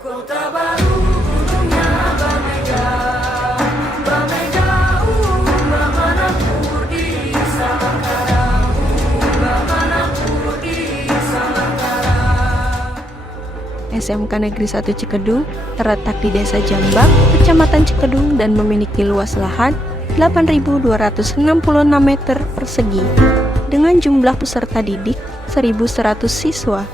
Kota baru gunungnya Bamega, Bamega, Bamanapur di Salangkarang, Bamanapur di Salangkarang. SMK Negeri 1 Cikedung terletak di Desa Jambak, Kecamatan Cikedung dan memiliki luas lahan 8.266 meter persegi dengan jumlah peserta didik 1.100 siswa.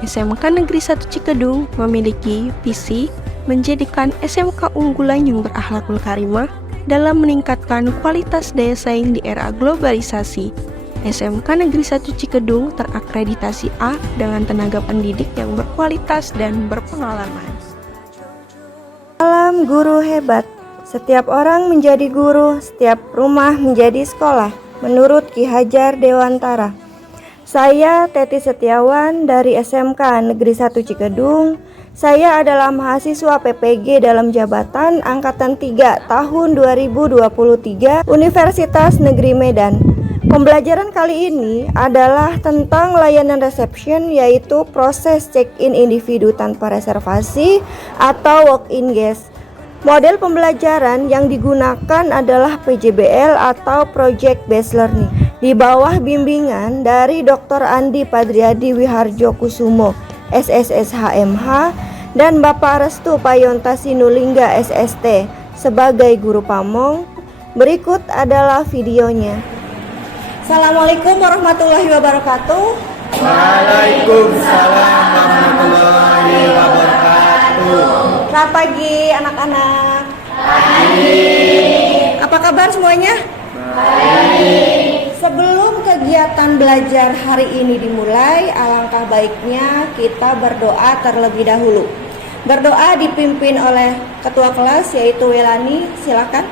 SMK Negeri 1 Cikedung memiliki visi menjadikan SMK unggulan yang berakhlakul karimah dalam meningkatkan kualitas daya saing di era globalisasi. SMK Negeri 1 Cikedung terakreditasi A dengan tenaga pendidik yang berkualitas dan berpengalaman. Salam guru hebat. Setiap orang menjadi guru, setiap rumah menjadi sekolah. Menurut Ki Hajar Dewantara. Saya Teti Setiawan dari SMK Negeri 1 Cikedung. Saya adalah mahasiswa PPG dalam jabatan Angkatan 3 tahun 2023 Universitas Negeri Medan. Pembelajaran kali ini adalah tentang layanan reception, yaitu proses check-in individu tanpa reservasi atau walk-in guest. Model pembelajaran yang digunakan adalah PJBL atau Project Based Learning di bawah bimbingan dari Dr. Andi Padriadi Wiharjo Kusumo, SSS HMH, dan Bapak Restu Payonta Sinulingga SST sebagai guru pamong. Berikut adalah videonya. Assalamualaikum warahmatullahi wabarakatuh. Waalaikumsalam warahmatullahi wabarakatuh. Selamat pagi anak-anak. Apa kabar semuanya? Sebelum kegiatan belajar hari ini dimulai, alangkah baiknya kita berdoa terlebih dahulu. Berdoa dipimpin oleh ketua kelas yaitu Welani, silakan.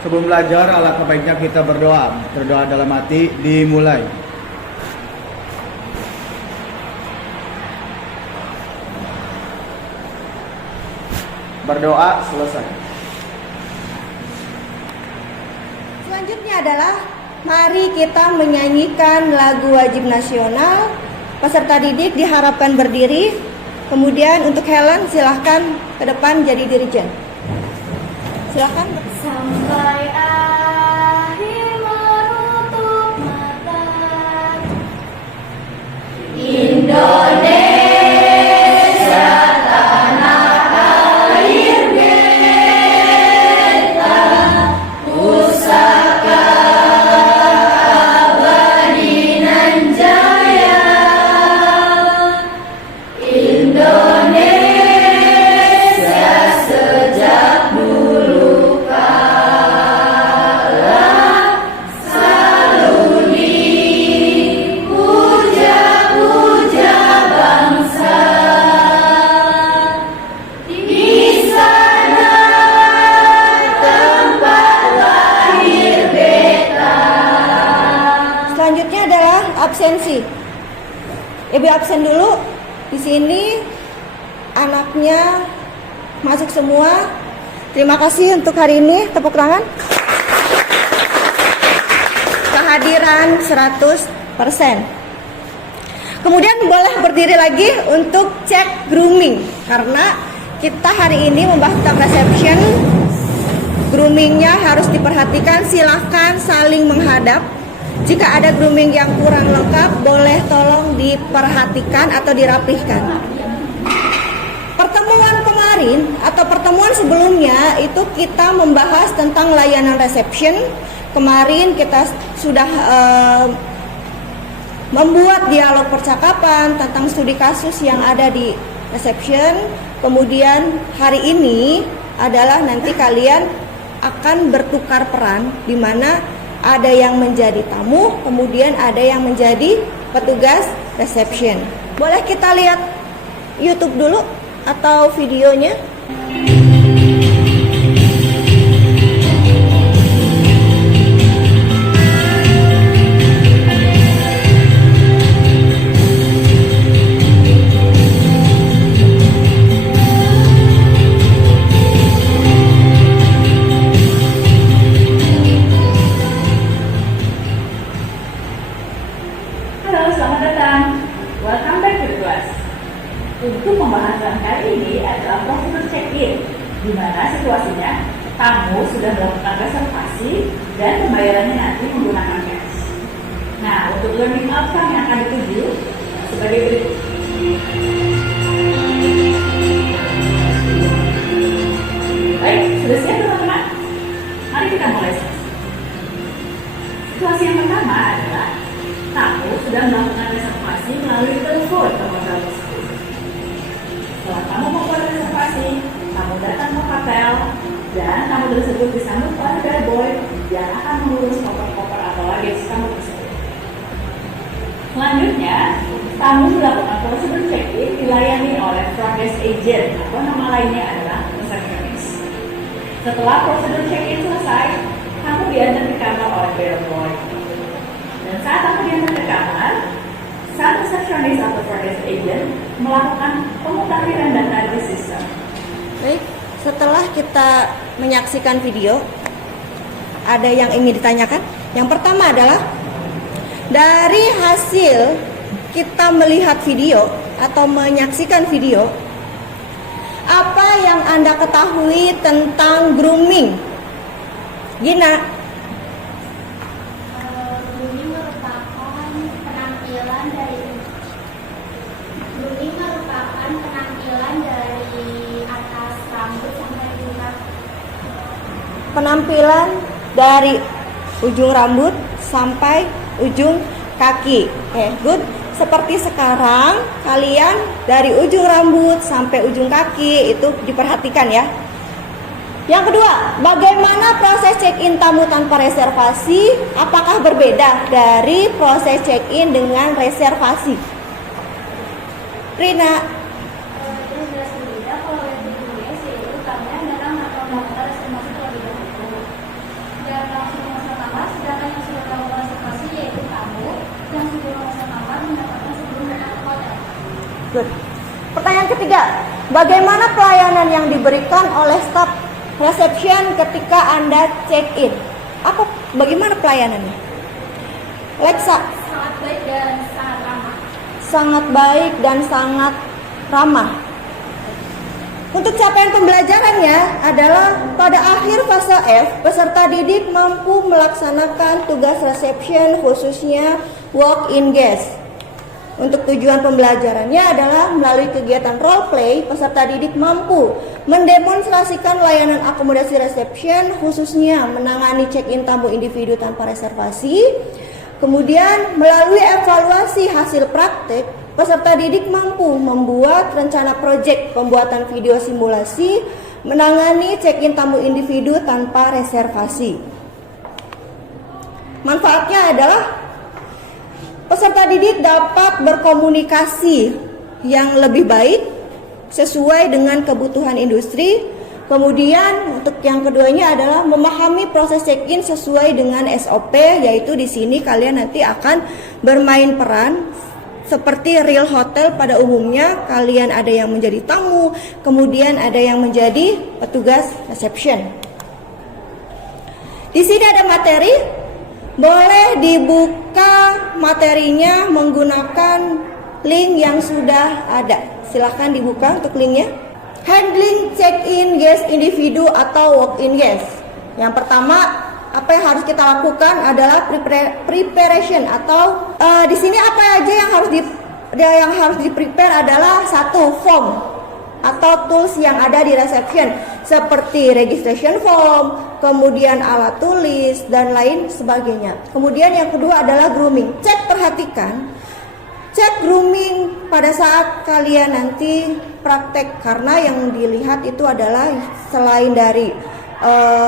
Sebelum belajar, alangkah baiknya kita berdoa. Berdoa dalam hati, dimulai. Berdoa selesai. Selanjutnya adalah mari kita menyanyikan lagu wajib nasional. Peserta didik diharapkan berdiri. Kemudian untuk Helen silahkan ke depan jadi dirijen. Silahkan. Sampai akhir menutup mata, Indonesia tanah air beta, pusaka abadi nan jaya, Indonesia sejak dulu kala selalu dipuja-puja bangsa. Di sana tempat lahir beta. Selanjutnya adalah absensi. Ibu absen dulu. Di sini anaknya masuk semua. Terima kasih untuk hari ini. Tepuk tangan. Kehadiran 100%. Kemudian boleh berdiri lagi untuk cek grooming, karena kita hari ini membahas tentang reception. Groomingnya harus diperhatikan. Silahkan saling menghadap. Jika ada grooming yang kurang lengkap, boleh tolong diperhatikan atau dirapihkan. Pertemuan kemarin atau pertemuan sebelumnya itu kita membahas tentang layanan reception. Kemarin kita sudah membuat dialog percakapan tentang studi kasus yang ada di reception. Kemudian hari ini adalah nanti kalian akan bertukar peran, di mana ada yang menjadi tamu, kemudian ada yang menjadi petugas reception. Boleh kita lihat YouTube dulu atau videonya? Halo, selamat datang. Welcome back to class. Untuk pembahasan kali ini adalah adalah prosedur check-in, di mana situasinya tamu sudah melakukan reservasi dan pembayarannya nanti menggunakan cash. Nah, untuk learning outcome yang akan dituju sebagai berikut. Baik, sudah siap teman-teman? Mari kita mulai. Situasi yang pertama adalah tamu sudah melakukan reservasi melalui telepon ke hotel tersebut. Setelah tamu membuat reservasi, tamu datang ke hotel dan tamu tersebut disambut oleh bellboy yang akan mengurus koper-koper atau luggage tamu tersebut. Selanjutnya, tamu melakukan prosedur check-in dilayani oleh front desk agent atau nama lainnya adalah receptionist. Setelah prosedur check-in selesai, tamu diantar ke kamar oleh bellboy. Dan saat tamu diantar ke kamar, sang receptionist atau front desk agent melakukan pemutakhiran data di sistem. Baik, setelah kita menyaksikan video, ada yang ingin ditanyakan? Yang pertama adalah, dari hasil kita melihat video atau menyaksikan video, apa yang Anda ketahui tentang grooming? Gina? Grooming merupakan penampilan dari atas rambut sampai ujung kaki. Penampilan dari ujung rambut sampai ujung kaki. Good. Seperti sekarang, kalian dari ujung rambut sampai ujung kaki itu diperhatikan ya. Yang kedua, bagaimana proses check-in tamu tanpa reservasi? Apakah berbeda dari proses check-in dengan reservasi? Rina? Itu jelas berbeda. Kalau yang berbeda yaitu tamunya datang atau melakukan reservasi terlebih dahulu dan langsung masuk kamar, sedangkan yang sudah melakukan reservasi yaitu tamu yang sebelum masuk kamar mendapatkan sebelum datang ke hotel. Good. Pertanyaan ketiga, bagaimana pelayanan yang diberikan oleh staf reception ketika Anda check-in? Bagaimana pelayanannya? Lexa? Sangat baik dan sangat ramah. Sangat baik dan sangat ramah. Untuk capaian pembelajarannya adalah pada akhir fase F, peserta didik mampu melaksanakan tugas reception khususnya walk-in guest. Untuk tujuan pembelajarannya adalah melalui kegiatan role play, peserta didik mampu mendemonstrasikan layanan akomodasi reception khususnya menangani check-in tamu individu tanpa reservasi. Kemudian melalui evaluasi hasil praktek, peserta didik mampu membuat rencana proyek pembuatan video simulasi menangani check-in tamu individu tanpa reservasi. Manfaatnya adalah peserta didik dapat berkomunikasi yang lebih baik sesuai dengan kebutuhan industri. Kemudian untuk yang keduanya adalah memahami proses check-in sesuai dengan SOP, yaitu di sini kalian nanti akan bermain peran seperti real hotel pada umumnya. Kalian ada yang menjadi tamu, kemudian ada yang menjadi petugas reception. Di sini ada materi, boleh dibuka materinya menggunakan link yang sudah ada. Silahkan dibuka untuk linknya. Handling check-in guest individu atau walk-in guest. Yang pertama, apa yang harus kita lakukan adalah preparation atau di sini apa aja yang harus di-prepare adalah satu form atau tools yang ada di reception seperti registration form, kemudian alat tulis dan lain sebagainya. Kemudian yang kedua adalah grooming. Cek grooming pada saat kalian nanti praktek, karena yang dilihat itu adalah selain dari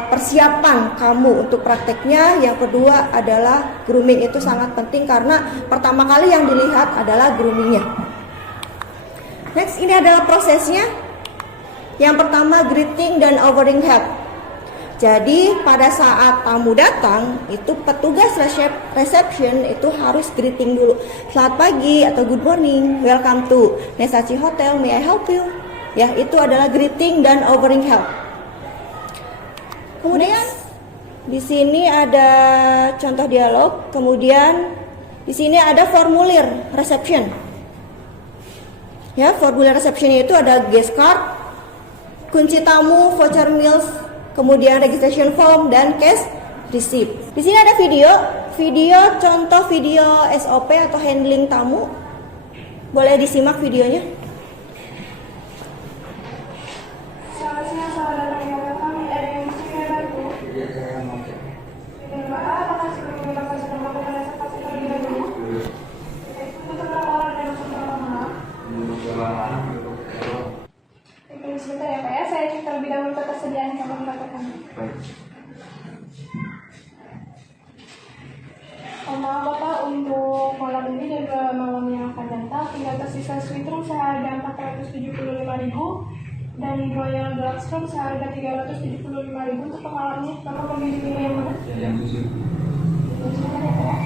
persiapan kamu untuk prakteknya, yang kedua adalah grooming. Itu sangat penting karena pertama kali yang dilihat adalah groomingnya. Next, ini adalah prosesnya. Yang pertama, greeting dan offering help. Jadi pada saat tamu datang, itu petugas reception itu harus greeting dulu. Selamat pagi atau good morning, welcome to Nesachi Hotel, may I help you? Ya, itu adalah greeting dan offering help. Kemudian di sini ada contoh dialog, kemudian di sini ada formulir reception. Ya, formulir reception itu ada guest card, kunci tamu, voucher meals, kemudian registration form dan cash receipt. Di sini ada contoh video SOP atau handling tamu. Boleh disimak videonya. Selamat siang saudara negara, kami dari Muslim Baru. Dengan Bapak, apakah sebelum Bapak sudah melakukan reservasi terlebih dahulu? Untuk berapa orang dan untuk berapa malam? Tunggu sebentar ya Pak ya, saya cek terlebih dahulu ketersediaan kamar melakukan. Maaf Bapak, untuk malam ini dan dua malam yang akan datang tinggal tersisa suite room seharga 475.000 dan Royal Deluxe Room seharga 375.000 untuk pengalamannya. Bapak memilih pilih yang mana? Yang sebentar ya Pak ya.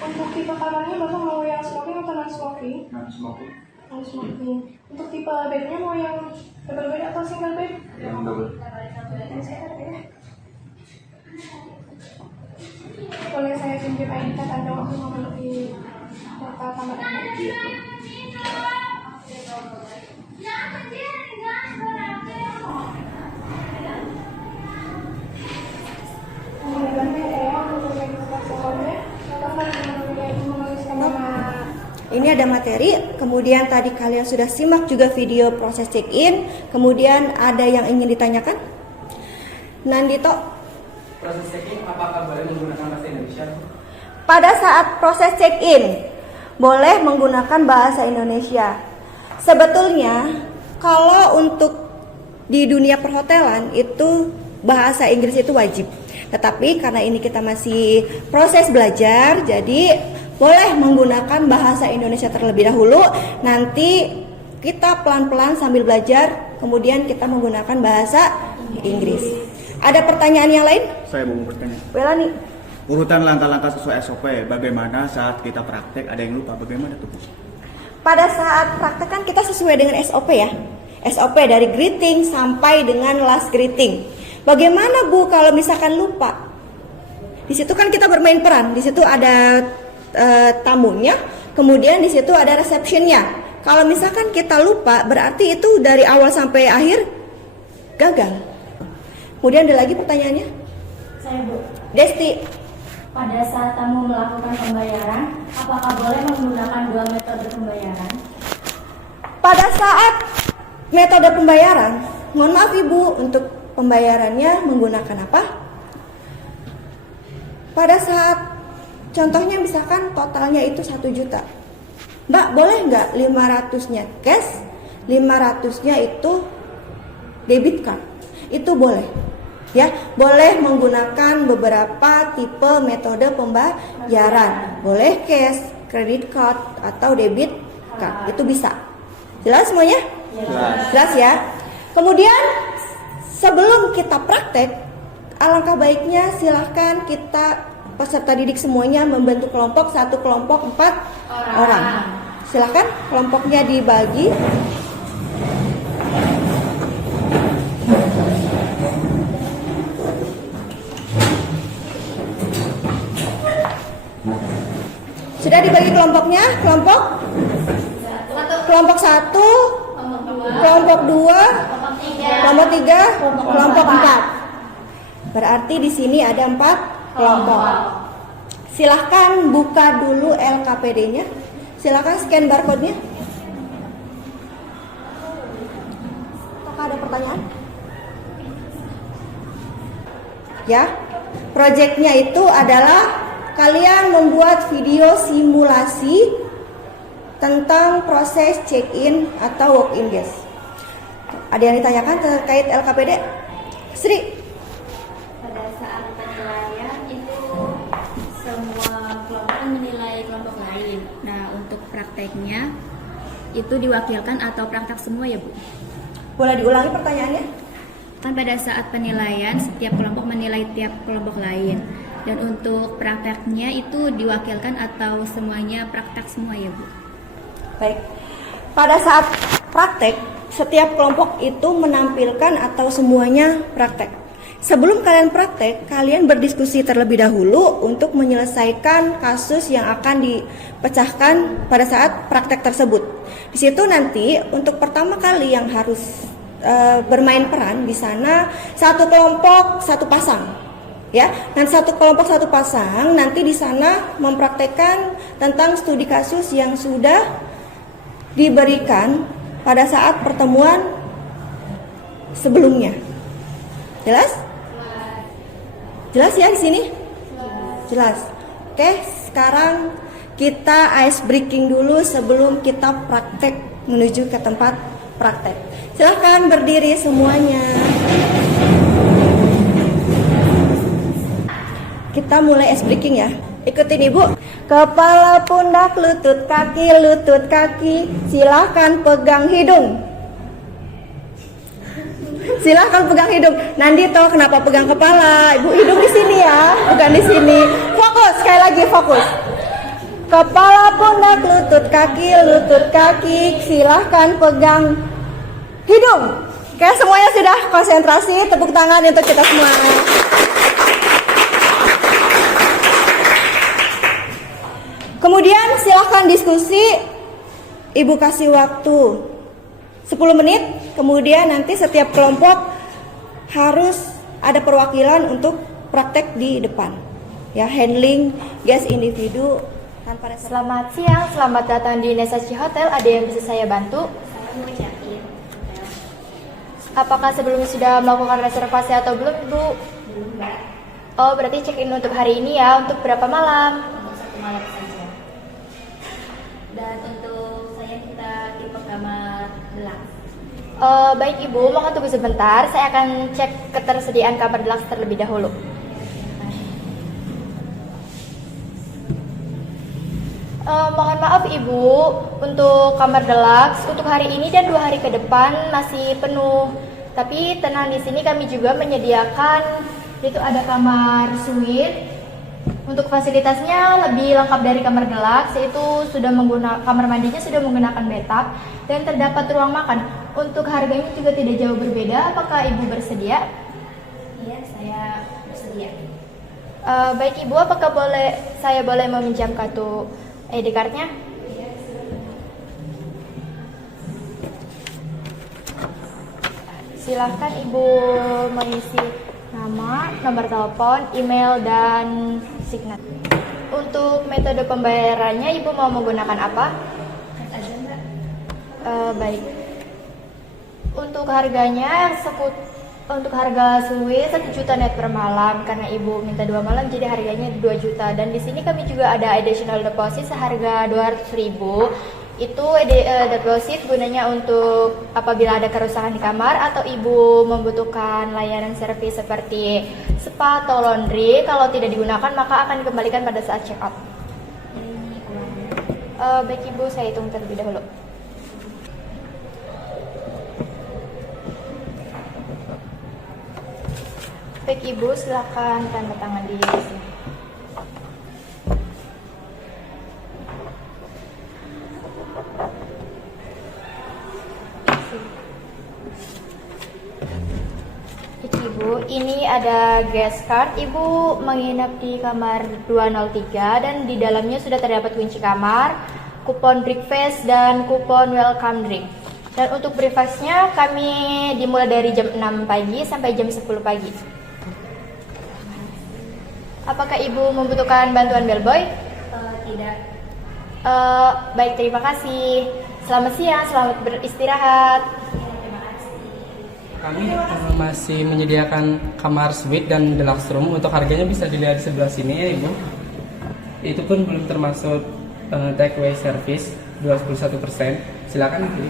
Untuk tipe kamarnya Bapak mau yang smoking atau non-smoking? Non-smoking. Non-smoking. Untuk tipe bednya mau yang double bed atau single bed? Yang double. Boleh saya pinjam ID card Anda untuk memenuhi data kamar Anda? Ini ada materi, kemudian tadi kalian sudah simak juga video proses check-in, kemudian ada yang ingin ditanyakan? Nandito, Proses check-in apakah boleh menggunakan bahasa Indonesia? pada saat proses check-in boleh menggunakan bahasa Indonesia. Sebetulnya kalau untuk di dunia perhotelan itu bahasa Inggris itu wajib. Tetapi karena ini kita masih proses belajar, jadi boleh menggunakan bahasa Indonesia terlebih dahulu. Nanti kita pelan-pelan sambil belajar, kemudian kita menggunakan bahasa Inggris. Ada pertanyaan yang lain? Saya mau bertanya. Welani. Urutan langkah-langkah sesuai SOP, bagaimana saat kita praktek? Ada yang lupa, bagaimana tuh Bu? Pada saat praktek kan kita sesuai dengan SOP ya. SOP dari greeting sampai dengan last greeting. Bagaimana Bu kalau misalkan lupa? Di situ kan kita bermain peran. Di situ ada tamunya, kemudian di situ ada receptionnya. Kalau misalkan kita lupa, berarti itu dari awal sampai akhir gagal. Kemudian ada lagi pertanyaannya? Saya Bu, Desti, pada saat tamu melakukan pembayaran, apakah boleh menggunakan dua metode pembayaran? pada saat metode pembayaran, mohon maaf Ibu, untuk pembayarannya menggunakan apa? Pada saat contohnya misalkan totalnya itu 1 juta. Mbak, boleh nggak 500-nya cash, 500-nya itu debit card? Itu boleh. Ya, boleh menggunakan beberapa tipe metode pembayaran. Boleh cash, credit card, atau debit card. Itu bisa. Jelas semuanya? Jelas ya. Kemudian sebelum kita praktek, alangkah baiknya silahkan kita peserta didik semuanya membentuk kelompok, satu kelompok 4 orang. Silahkan kelompoknya dibagi. Sudah dibagi kelompoknya, kelompok 1, kelompok 2, kelompok 3, kelompok 4. Berarti di sini ada 4 kelompok. Silahkan buka dulu LKPD-nya. Silahkan scan barcode-nya. Apakah ada pertanyaan? Ya, proyeknya itu adalah kalian membuat video simulasi tentang proses check-in atau walk-in guest. Ada yang ditanyakan terkait LKPD? Sri? Pada saat penilaian itu semua kelompok menilai kelompok lain. Nah, untuk prakteknya itu diwakilkan atau praktek semua ya Bu? Boleh diulangi pertanyaannya? Kan pada saat penilaian setiap kelompok menilai tiap kelompok lain. Dan untuk prakteknya itu diwakilkan atau semuanya praktek semua ya Bu? Baik. Pada saat praktek, setiap kelompok itu menampilkan atau semuanya praktek. Sebelum kalian praktek, kalian berdiskusi terlebih dahulu untuk menyelesaikan kasus yang akan dipecahkan pada saat praktek tersebut. Di situ nanti untuk pertama kali yang harus bermain peran di sana satu kelompok satu pasang, ya. Nanti satu kelompok satu pasang nanti di sana mempraktekkan tentang studi kasus yang sudah diberikan pada saat pertemuan sebelumnya. Jelas? Jelas ya di sini? Jelas. Oke, sekarang kita ice breaking dulu sebelum kita praktek menuju ke tempat praktek. Silahkan berdiri semuanya. Kita mulai ice breaking ya. Ikutin Ibu. Kepala, pundak, lutut, kaki. Silahkan pegang hidung. Silahkan pegang hidung. Nandito, kenapa pegang kepala? Ibu, hidung di sini ya, bukan di sini. Fokus, sekali lagi fokus. Kepala, pundak, lutut, kaki. Silahkan pegang hidung. Oke, semuanya sudah konsentrasi. Tepuk tangan untuk kita semua. Kemudian silahkan diskusi. Ibu kasih waktu 10 menit, kemudian nanti setiap kelompok harus ada perwakilan untuk praktek di depan. Ya, handling guest individu tanpa reservasi. Selamat siang, selamat datang di Nesachi Hotel. Ada yang bisa saya bantu? Apakah sebelumnya sudah melakukan reservasi atau belum, Ibu? Belum, Mbak. Oh, berarti check-in untuk hari ini ya. Untuk berapa malam? Untuk 1 malam saja. Dan untuk saya kita tipe kamar deluxe. Baik Ibu, mohon tunggu sebentar. Saya akan cek ketersediaan kamar deluxe terlebih dahulu. Mohon maaf Ibu, untuk kamar deluxe untuk hari ini dan 2 hari ke depan masih penuh. Tapi tenang, di sini kami juga menyediakan itu ada kamar suite. Untuk fasilitasnya lebih lengkap dari kamar deluxe, yaitu kamar mandinya sudah menggunakan bathtub dan terdapat ruang makan. Untuk harganya juga tidak jauh berbeda. Apakah Ibu bersedia? Iya, saya bersedia. Baik Ibu, apakah saya boleh meminjam kartu ID card-nya? Silahkan Ibu mengisi nama, nomor telepon, email, dan signet. Untuk metode pembayarannya Ibu mau menggunakan apa? Kas aja, Mbak. Baik. Untuk harganya untuk harga suite 1 juta net per malam, karena Ibu minta 2 malam jadi harganya 2 juta. Dan di sini kami juga ada additional deposit seharga 200.000. Itu deposit gunanya untuk apabila ada kerusakan di kamar atau Ibu membutuhkan layanan servis seperti spa atau laundry. Kalau tidak digunakan maka akan dikembalikan pada saat check out. Ini uangnya. Baik Ibu, saya hitung terlebih dahulu. Baik Ibu, silakan tanda tangan di sini. Ibu, ini ada guest card. Ibu menginap di kamar 203 dan di dalamnya sudah terdapat kunci kamar, kupon breakfast dan kupon welcome drink. Dan untuk breakfastnya kami dimulai dari jam 6 pagi sampai jam 10 pagi. Apakah Ibu membutuhkan bantuan bellboy? Tidak. Baik, terima kasih. Selamat siang, selamat beristirahat. Kami masih menyediakan kamar suite dan deluxe room. Untuk harganya bisa dilihat di sebelah sini ya Ibu. Itu pun belum termasuk take away service 21%. Silakan Ibu.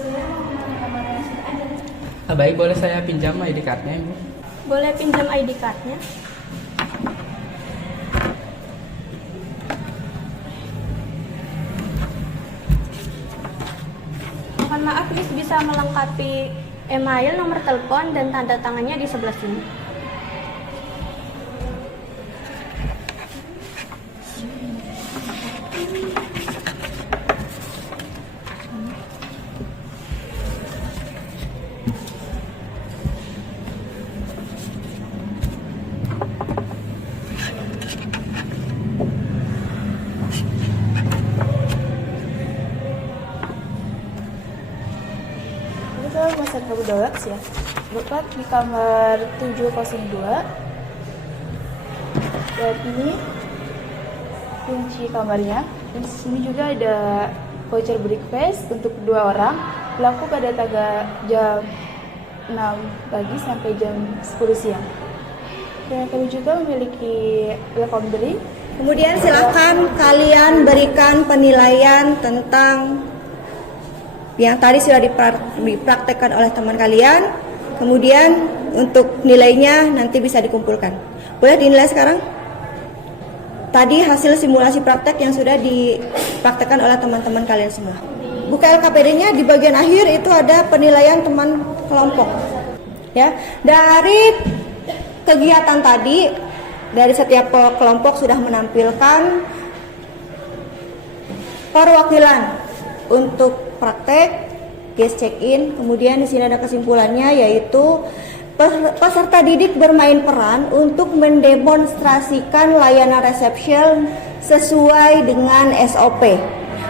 Saya mau ke kamar yang sudah ada. Baik, boleh saya pinjam ID card-nya Ibu? Boleh pinjam ID card-nya? Mohon maaf, Miss, bisa melengkapi email, nomor telepon, dan tanda tangannya di sebelah sini. memesan Kabudax ya. Bapak di kamar 702. Dan ini kunci kamarnya. Dan di sini juga ada voucher breakfast untuk 2 orang. Berlaku pada tanggal jam 6 pagi sampai jam 10 siang. Dan kami juga memiliki welcome drink. Kemudian silakan kalian berikan penilaian tentang yang tadi sudah dipraktekkan oleh teman kalian. Kemudian untuk nilainya nanti bisa dikumpulkan. Boleh dinilai sekarang? Tadi hasil simulasi praktek yang sudah dipraktekkan oleh teman-teman kalian semua. Buka LKPD-nya, di bagian akhir itu ada penilaian teman kelompok. Ya, dari kegiatan tadi, dari setiap kelompok sudah menampilkan perwakilan untuk praktek, guest check-in. Kemudian di sini ada kesimpulannya, yaitu peserta didik bermain peran untuk mendemonstrasikan layanan reception sesuai dengan SOP.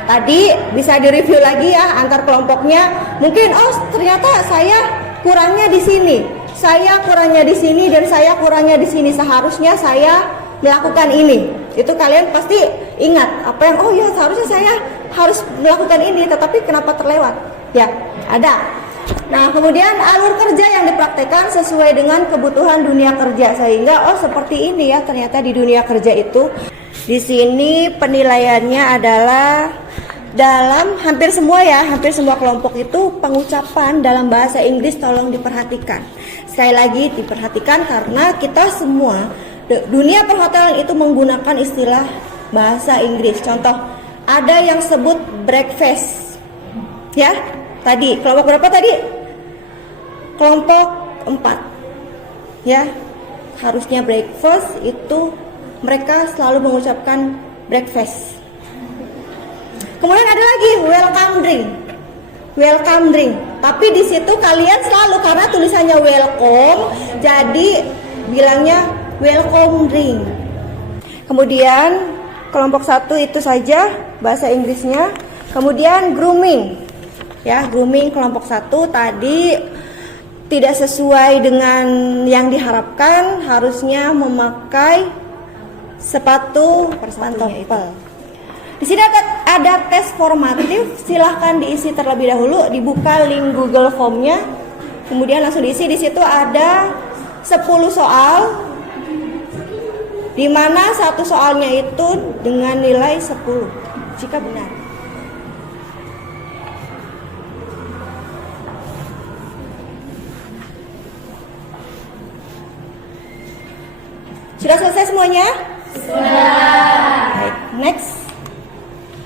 Tadi bisa direview lagi ya antar kelompoknya. Mungkin ternyata saya kurangnya di sini, saya kurangnya di sini, dan saya kurangnya di sini. Seharusnya saya melakukan ini. Itu kalian pasti ingat apa yang seharusnya saya harus melakukan ini, tetapi kenapa terlewat? Ya, ada. Nah, kemudian alur kerja yang dipraktekkan sesuai dengan kebutuhan dunia kerja, sehingga seperti ini ya ternyata di dunia kerja itu. Di sini penilaiannya adalah dalam hampir semua kelompok itu pengucapan dalam bahasa Inggris tolong diperhatikan. Sekali lagi diperhatikan karena kita semua dunia perhotelan itu menggunakan istilah bahasa Inggris. Contoh, ada yang sebut breakfast. Ya, tadi kelompok berapa tadi? Kelompok 4. Ya, harusnya breakfast itu mereka selalu mengucapkan breakfast. Kemudian ada lagi welcome drink. Tapi di situ kalian selalu, karena tulisannya welcome, jadi bilangnya welcome drink. Kemudian kelompok 1 itu saja bahasa Inggrisnya. Kemudian grooming. Ya, grooming kelompok 1 tadi tidak sesuai dengan yang diharapkan, harusnya memakai sepatu pantofel. Di sini ada tes formatif, silahkan diisi terlebih dahulu, dibuka link Google Form-nya, kemudian langsung diisi. Di situ ada 10 soal, di mana satu soalnya itu dengan nilai 10 jika benar. Sudah selesai semuanya? Sudah. Baik, next.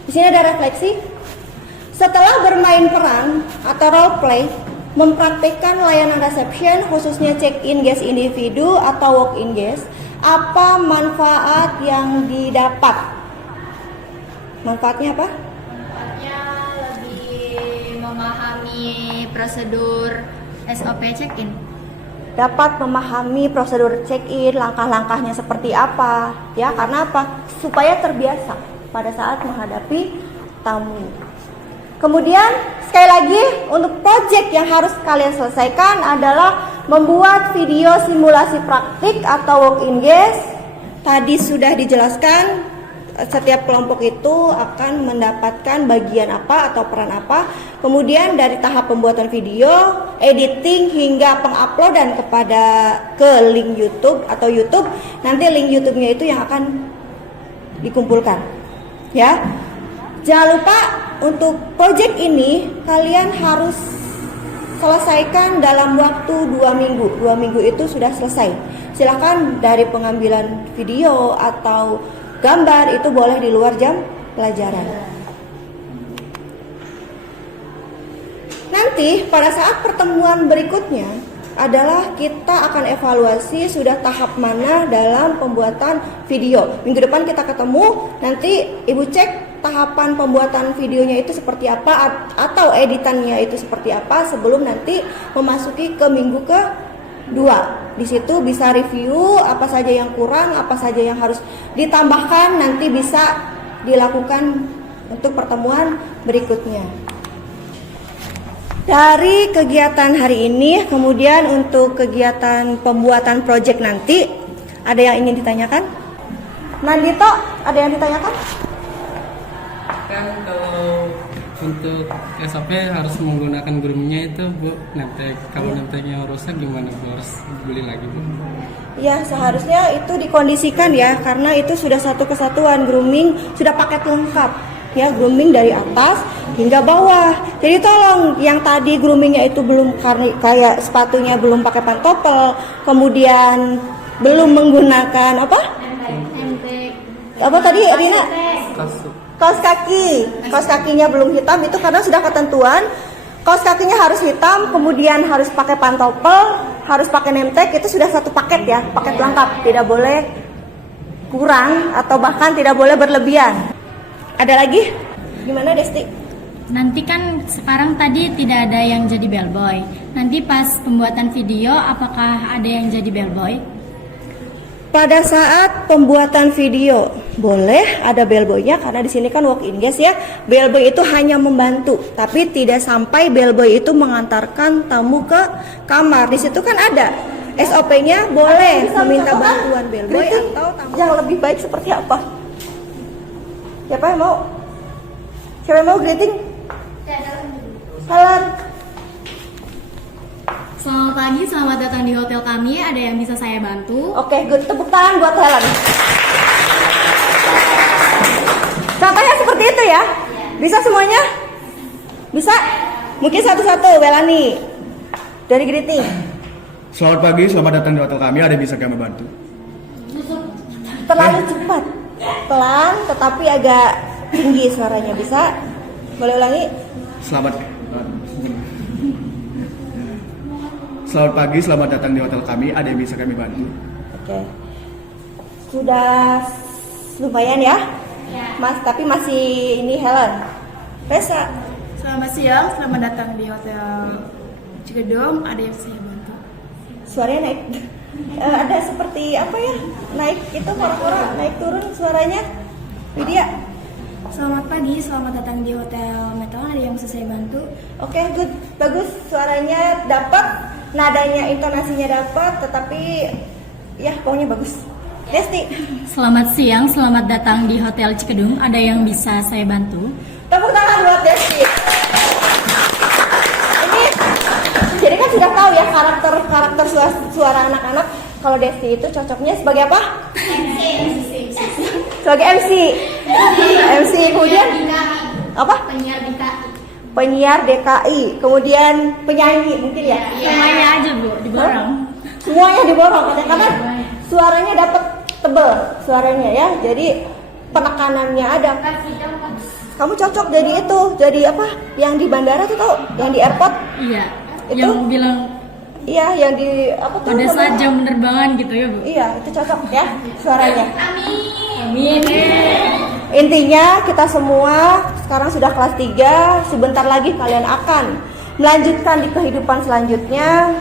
Di sini ada refleksi. Setelah bermain peran atau role play, mempraktikkan layanan reception khususnya check-in guest individu atau walk-in guest, apa manfaat yang didapat? Manfaatnya apa? Manfaatnya lebih memahami prosedur SOP check-in. Dapat memahami prosedur check-in, langkah-langkahnya seperti apa, ya, karena apa? Supaya terbiasa pada saat menghadapi tamu. Kemudian sekali lagi untuk project yang harus kalian selesaikan adalah membuat video simulasi praktik atau walk-in guest. Tadi sudah dijelaskan setiap kelompok itu akan mendapatkan bagian apa atau peran apa. Kemudian dari tahap pembuatan video, editing hingga penguploadan ke link YouTube atau YouTube. Nanti link YouTube-nya itu yang akan dikumpulkan. Ya. Jangan lupa untuk project ini kalian harus selesaikan dalam waktu 2 minggu. 2 minggu itu sudah selesai. Silakan dari pengambilan video atau gambar itu boleh di luar jam pelajaran. Nanti pada saat pertemuan berikutnya adalah kita akan evaluasi sudah tahap mana dalam pembuatan video. Minggu depan kita ketemu, nanti Ibu cek tahapan pembuatan videonya itu seperti apa atau editannya itu seperti apa sebelum nanti memasuki ke minggu ke-2. Di situ bisa review apa saja yang kurang, apa saja yang harus ditambahkan, nanti bisa dilakukan untuk pertemuan berikutnya. Dari kegiatan hari ini, kemudian untuk kegiatan pembuatan proyek nanti, ada yang ingin ditanyakan? Nandito, ada yang ditanyakan? Kan kalau untuk SOP harus menggunakan groomingnya itu Bu, nemtek. Kalau nemteknya rusak gimana Bu? Harus beli lagi Bu? Ya, seharusnya itu dikondisikan ya, karena itu sudah satu kesatuan grooming, sudah paket lengkap. Ya, grooming dari atas hingga bawah. Jadi tolong yang tadi groomingnya itu belum, karena kayak sepatunya belum pakai pantopel, kemudian belum menggunakan apa? Apa tadi Rina? Kaos kaki. Kaos kakinya belum hitam, itu karena sudah ketentuan. Kaos kakinya harus hitam, kemudian harus pakai pantopel, harus pakai nemtek, itu sudah satu paket ya, paket lengkap, tidak boleh kurang atau bahkan tidak boleh berlebihan. Ada lagi? Gimana Desti? Nanti kan sekarang tadi tidak ada yang jadi bellboy. Nanti pas pembuatan video apakah ada yang jadi bellboy? Pada saat pembuatan video boleh ada bellboynya, karena di sini kan walk in guys ya. Bellboy itu hanya membantu, tapi tidak sampai bellboy itu mengantarkan tamu ke kamar. Di situ kan ada SOP-nya, boleh meminta bantuan bellboy atau tamu yang lebih baik seperti apa? Siapa yang mau? Siapa yang mau greeting? Helen. Selamat pagi, selamat datang di hotel kami. Ada yang bisa saya bantu? Oke, good. Tepuk tangan buat Helen. Contohnya seperti itu ya? Bisa semuanya? Bisa? Mungkin satu-satu, Welani. Dari greeting. Selamat pagi, selamat datang di hotel kami. Ada yang bisa kami bantu? Terlalu cepat. Pelan, tetapi agak tinggi suaranya. Bisa? Boleh ulangi? Selamat pagi, selamat datang di hotel kami. Ada yang bisa kami bantu? Oke. Sudah lumayan ya? Mas, tapi masih ini Helen. Resa. Selamat siang, selamat datang di Hotel Cikidung. Ada yang saya bantu? Suaranya naik. Ada seperti apa ya? Naik itu kora-kora, naik turun suaranya. Widya. Selamat pagi, selamat datang di Hotel Metal. Ada yang bisa saya bantu? Oke, good. Bagus, suaranya dapat, nadanya, intonasinya dapat, tetapi ya pokoknya bagus. Desti. Selamat siang, selamat datang di Hotel Cikedung. Ada yang bisa saya bantu? Tepuk tangan buat Desti. Ini jadi kan sudah tahu ya karakter suara anak-anak. Kalau Desti itu cocoknya sebagai apa? MC. Sebagai MC. MC kemudian apa? Penyiar DKI. Kemudian penyanyi mungkin ya? Semuanya aja Bu, diborong. Semuanya diborong karena suaranya dapat tebel suaranya ya. Jadi penekanannya ada. Kamu cocok jadi itu, jadi apa? Yang di bandara tuh tau? Yang di airport? Iya. Itu? Yang bilang iya, yang di apa tuh? pada saat jam penerbangan gitu ya Bu? Iya, itu cocok ya suaranya. Amin. Intinya kita semua sekarang sudah kelas 3, sebentar lagi kalian akan melanjutkan di kehidupan selanjutnya.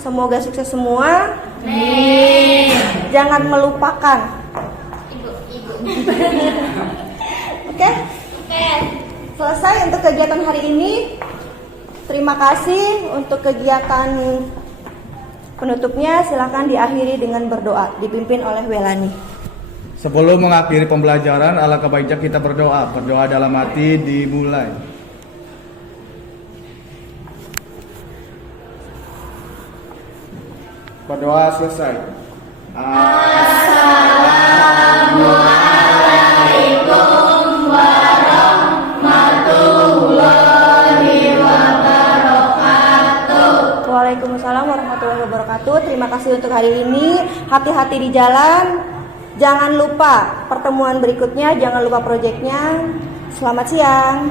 Semoga sukses semua. Amin. Jangan melupakan. Oke? Selesai untuk kegiatan hari ini. Terima kasih untuk kegiatan penutupnya. Silakan diakhiri dengan berdoa, dipimpin oleh Welani. Sebelum mengakhiri pembelajaran, alangkah baiknya kita berdoa. Berdoa dalam hati dimulai. Berdoa selesai. Assalamualaikum warahmatullahi wabarakatuh. Waalaikumsalam warahmatullahi wabarakatuh. Terima kasih untuk hari ini. Hati-hati di jalan. Jangan lupa pertemuan berikutnya. Jangan lupa proyeknya. Selamat siang.